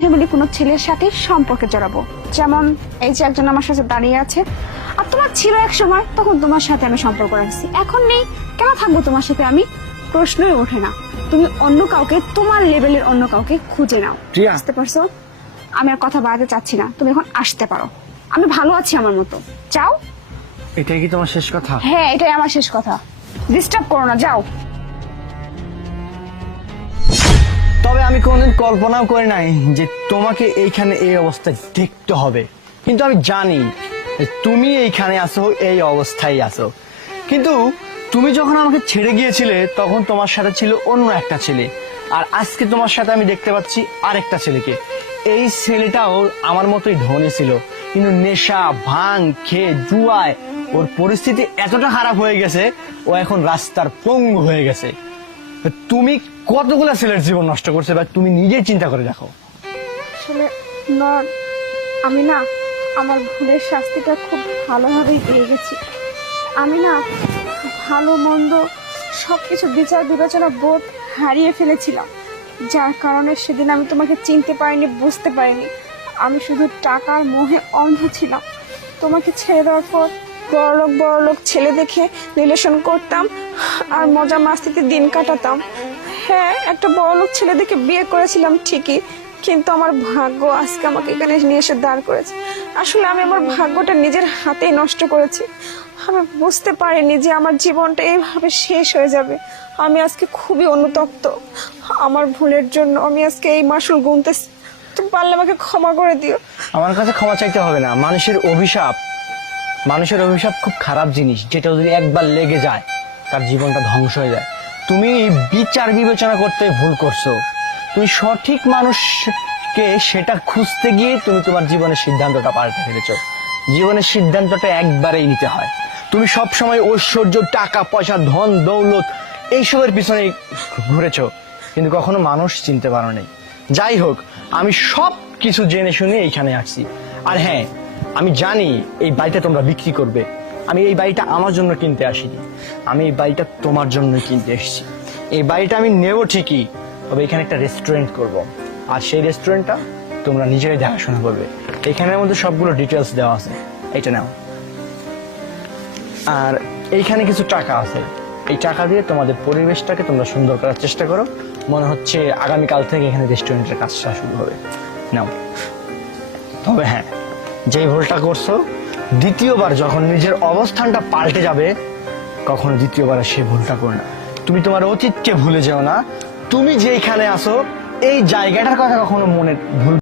Family কোনো ছেলের সাথে সম্পর্কে জড়াবো, যেমন এই যে একজন আমার সাথে দাঁড়িয়ে আছে, আর তোমার ছিল এক সময়, তখন তোমার সাথে আমি সম্পর্ক রাখছি, এখন নেই, কেন থাকবো তোমার সাথে আমি? প্রশ্নই ওঠে না। তুমি অন্য কাউকে, তোমার লেভেলের অন্য কাউকে খুঁজে নাও। প্রিয়া। বুঝতে পারছো? আমি আর কথা বাড়াতে চাচ্ছি না, তুমি এখন আসতে পারো। আমি ভালো আছি আমার মতো, যাও। এটাই কি তোমার শেষ কথা? হ্যাঁ, এটাই আমার শেষ কথা। ডিস্টার্ব করো না, যাও। তবে আমি কোনোদিন কল্পনাও করি নাই যে তোমাকে এইখানে এই অবস্থায় দেখতে হবে, কিন্তু আমি জানি যে তুমি এইখানে আসো, এই অবস্থায় আসো। কিন্তু তুমি যখন আমাকে ছেড়ে গিয়েছিলে তখন তোমার সাথে ছিল অন্য একটা ছেলে, আর আজকে তোমার সাথে আমি দেখতে পাচ্ছি আরেকটা ছেলেকে। এই ছেলেটাও আমার মতোই ধনী ছিল, কিন্তু নেশা ভাঙ খেয়ে জুয়ায় ওর পরিস্থিতি এতটা খারাপ হয়ে গেছে, ও এখন রাস্তার পঙ্গু হয়ে গেছে। তুমি কতগুলা ছেলের জীবন নষ্ট করছে, বা তুমি নিজেই চিন্তা করে দেখো। আসলে নর, আমি না আমার ভুলের শাস্তিটা খুব ভালোভাবেই পেয়ে গেছি। আমি না ভালো মন্দ সবকিছু বিচার বিবেচনা বোধ হারিয়ে ফেলেছিলাম, যার কারণে সেদিন আমি তোমাকে চিনতে পারিনি, বুঝতে পারিনি। আমি শুধু টাকার মোহে অন্ধ ছিলাম। তোমাকে ছেড়ে দেওয়ার পর বড়লোক ছেলে দেখে রিলেশন করতাম আর মজা মাস্তিতে দিন কাটাতাম। হ্যাঁ, একটা বড়লোক ছেলে দেখে বিয়ে করেছিলাম ঠিকই, কিন্তু আমার ভাগ্য আজকে আমাকে এখানে নিয়ে এসে দাঁড় করেছে। আসলে আমি আমার ভাগ্যটা নিজের হাতেই নষ্ট করেছি। আমি বুঝতে পারিনি যে আমার জীবনটা এইভাবে শেষ হয়ে যাবে। আমি আজকে খুবই অনুতপ্ত। আমার ভুলের জন্য আমি আজকে এই মাসুল গুনতেছি। তুমি পারলে আমাকে ক্ষমা করে দিও। আমার কাছে ক্ষমা চাইতে হবে না। মানুষের অভিশাপ খুব খারাপ জিনিস, যেটা যদি একবার লেগে যায় তার জীবনটা ধ্বংস হয়ে যায়। তুমি বিচার বিবেচনা করতে ভুল করছো। তুমি সঠিক মানুষকে সেটা খুঁজতে গিয়ে তুমি তোমার জীবনের সিদ্ধান্তটা পাল্টে ফেলেছো। জীবনের সিদ্ধান্তটা একবারেই নিতে হয়। তুমি সব সময় ঐশ্বর্য, টাকা পয়সা, ধন দৌলত এইসবের পিছনে ঘুরেছো, কিন্তু কখনো মানুষ চিনতে পারো নাই। যাই হোক, আমি সব কিছু জেনে শুনে এইখানে আসছি। আর হ্যাঁ, আমি জানি এই বাড়িটা তোমরা বিক্রি করবে। আমি এই বাড়িটা আমার জন্য কিনতে আসিনি, আমি এই বাড়িটা তোমার জন্যই কিনতে এসেছি। এই বাড়িটা আমি নেব ঠিকই, তবে এখানে একটা রেস্টুরেন্ট করব, আর সেই রেস্টুরেন্টটা তোমরা নিজেরাই দেখাশোনা করবে। এখানের মধ্যে সবগুলো ডিটেলস দেওয়া আছে, এটা নাও। আর এইখানে কিছু টাকা আছে, এই টাকা দিয়ে তোমাদের পরিবেশটাকে তোমরা সুন্দর করার চেষ্টা করো। মনে হচ্ছে আগামীকাল থেকে এখানে রেস্টুরেন্টের কাজটা শুরু হবে। নাও। তবে হ্যাঁ, যেই ভুলটা করছো, দ্বিতীয়বার যখন নিজের অবস্থানটা পাল্টে যাবে, কখনো দ্বিতীয়বার আর সেই ভুলটা করো না। তুমি তোমার অতীতকে ভুলে যেও না। তুমি যেখানে আসো এই জায়গাটার কথা কখনো মনে ভুল